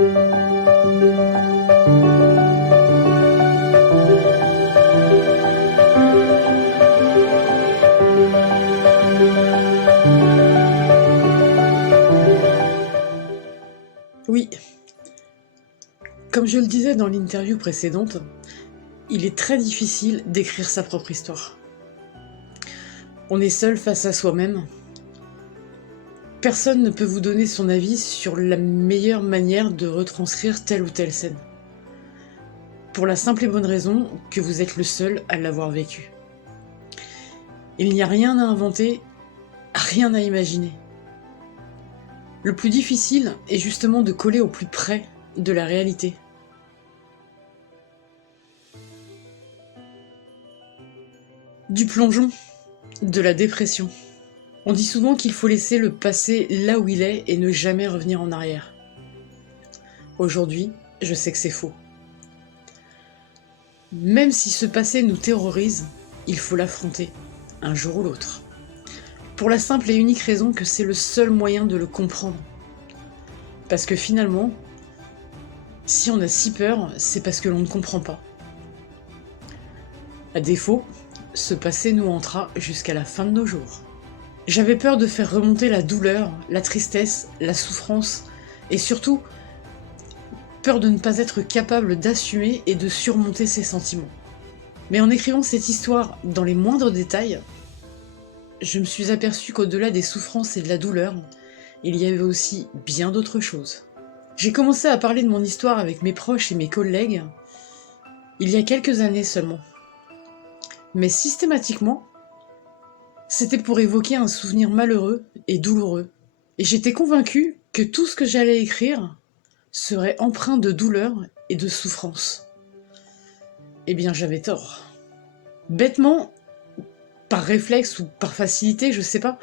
Oui, comme je le disais dans l'interview précédente, il est très difficile d'écrire sa propre histoire. On est seul face à soi-même. Personne ne peut vous donner son avis sur la meilleure manière de retranscrire telle ou telle scène. Pour la simple et bonne raison que vous êtes le seul à l'avoir vécu. Il n'y a rien à inventer, rien à imaginer. Le plus difficile est justement de coller au plus près de la réalité. Du plongeon, de la dépression. On dit souvent qu'il faut laisser le passé là où il est et ne jamais revenir en arrière. Aujourd'hui, je sais que c'est faux. Même si ce passé nous terrorise, il faut l'affronter, un jour ou l'autre. Pour la simple et unique raison que c'est le seul moyen de le comprendre. Parce que finalement, si on a si peur, c'est parce que l'on ne comprend pas. À défaut, ce passé nous hantera jusqu'à la fin de nos jours. J'avais peur de faire remonter la douleur, la tristesse, la souffrance, et surtout, peur de ne pas être capable d'assumer et de surmonter ces sentiments. Mais en écrivant cette histoire dans les moindres détails, je me suis aperçue qu'au-delà des souffrances et de la douleur, il y avait aussi bien d'autres choses. J'ai commencé à parler de mon histoire avec mes proches et mes collègues il y a quelques années seulement. Mais systématiquement, c'était pour évoquer un souvenir malheureux et douloureux. Et j'étais convaincue que tout ce que j'allais écrire serait empreint de douleur et de souffrance. Eh bien, j'avais tort. Bêtement, par réflexe ou par facilité, je sais pas,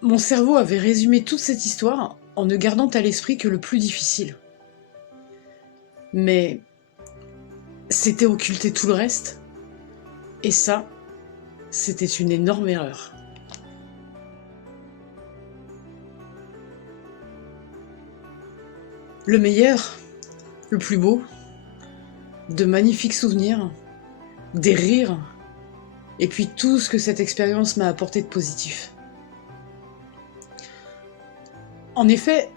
mon cerveau avait résumé toute cette histoire en ne gardant à l'esprit que le plus difficile. Mais c'était occulter tout le reste, et ça, c'était une énorme erreur. Le meilleur, le plus beau, de magnifiques souvenirs, des rires, et puis tout ce que cette expérience m'a apporté de positif. En effet,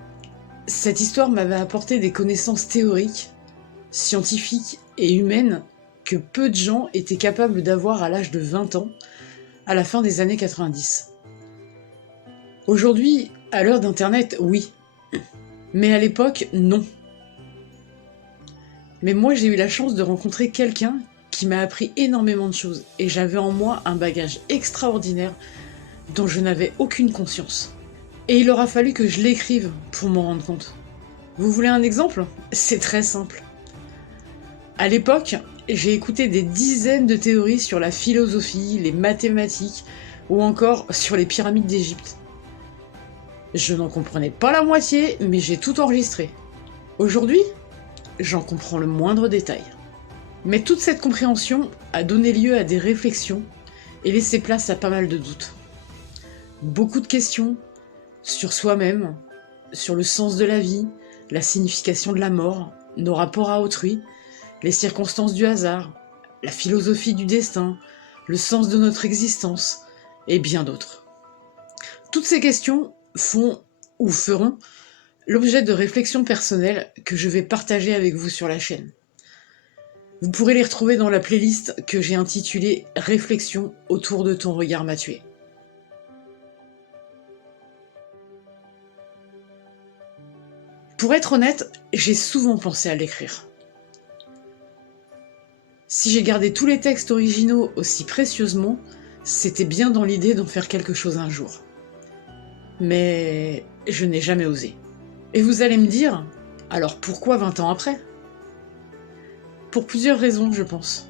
cette histoire m'avait apporté des connaissances théoriques, scientifiques et humaines que peu de gens étaient capables d'avoir à l'âge de 20 ans, à la fin des années 90. Aujourd'hui, à l'heure d'Internet, oui. Mais à l'époque, non. Mais moi, j'ai eu la chance de rencontrer quelqu'un qui m'a appris énormément de choses, et j'avais en moi un bagage extraordinaire dont je n'avais aucune conscience. Et il aura fallu que je l'écrive pour m'en rendre compte. Vous voulez un exemple ? C'est très simple. À l'époque, j'ai écouté des dizaines de théories sur la philosophie, les mathématiques, ou encore sur les pyramides d'Égypte. Je n'en comprenais pas la moitié, mais j'ai tout enregistré. Aujourd'hui, j'en comprends le moindre détail. Mais toute cette compréhension a donné lieu à des réflexions et laissé place à pas mal de doutes. Beaucoup de questions sur soi-même, sur le sens de la vie, la signification de la mort, nos rapports à autrui, les circonstances du hasard, la philosophie du destin, le sens de notre existence, et bien d'autres. Toutes ces questions font ou feront l'objet de réflexions personnelles que je vais partager avec vous sur la chaîne. Vous pourrez les retrouver dans la playlist que j'ai intitulée « Réflexions autour de ton regard m'a tué ». Pour être honnête, j'ai souvent pensé à l'écrire. Si j'ai gardé tous les textes originaux aussi précieusement, c'était bien dans l'idée d'en faire quelque chose un jour. Mais je n'ai jamais osé. Et vous allez me dire, alors pourquoi 20 ans après ? Pour plusieurs raisons, je pense.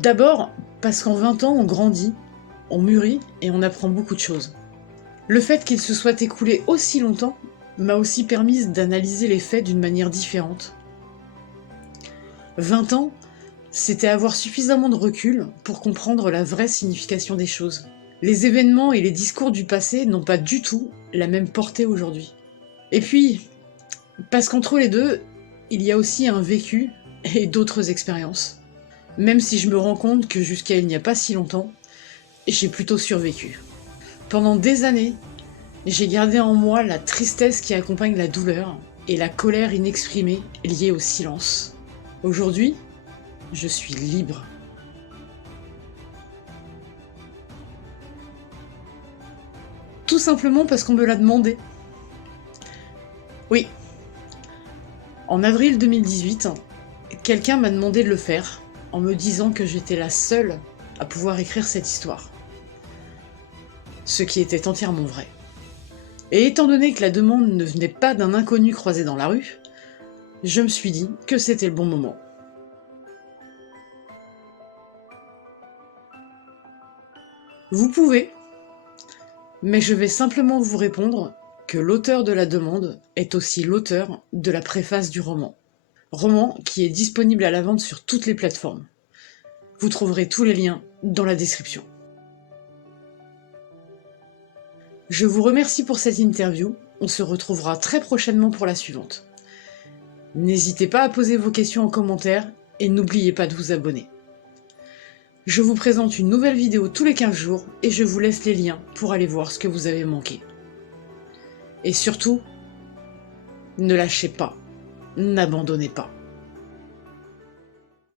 D'abord, parce qu'en 20 ans, on grandit, on mûrit et on apprend beaucoup de choses. Le fait qu'il se soit écoulé aussi longtemps m'a aussi permis d'analyser les faits d'une manière différente. 20 ans, c'était avoir suffisamment de recul pour comprendre la vraie signification des choses. Les événements et les discours du passé n'ont pas du tout la même portée aujourd'hui. Et puis, Parce qu'entre les deux, il y a aussi un vécu et d'autres expériences. Même si je me rends compte que jusqu'à il n'y a pas si longtemps, j'ai plutôt survécu. Pendant des années, j'ai gardé en moi la tristesse qui accompagne la douleur et la colère inexprimée liée au silence. Aujourd'hui, je suis libre. Tout simplement parce qu'on me l'a demandé. Oui, en avril 2018, quelqu'un m'a demandé de le faire en me disant que j'étais la seule à pouvoir écrire cette histoire. Ce qui était entièrement vrai. Et étant donné que la demande ne venait pas d'un inconnu croisé dans la rue, je me suis dit que c'était le bon moment. Vous pouvez, mais je vais simplement vous répondre que l'auteur de la demande est aussi l'auteur de la préface du roman. Roman qui est disponible à la vente sur toutes les plateformes. Vous trouverez tous les liens dans la description. Je vous remercie pour cette interview, on se retrouvera très prochainement pour la suivante. N'hésitez pas à poser vos questions en commentaire et n'oubliez pas de vous abonner. Je vous présente une nouvelle vidéo tous les 15 jours et je vous laisse les liens pour aller voir ce que vous avez manqué. Et surtout, ne lâchez pas, n'abandonnez pas.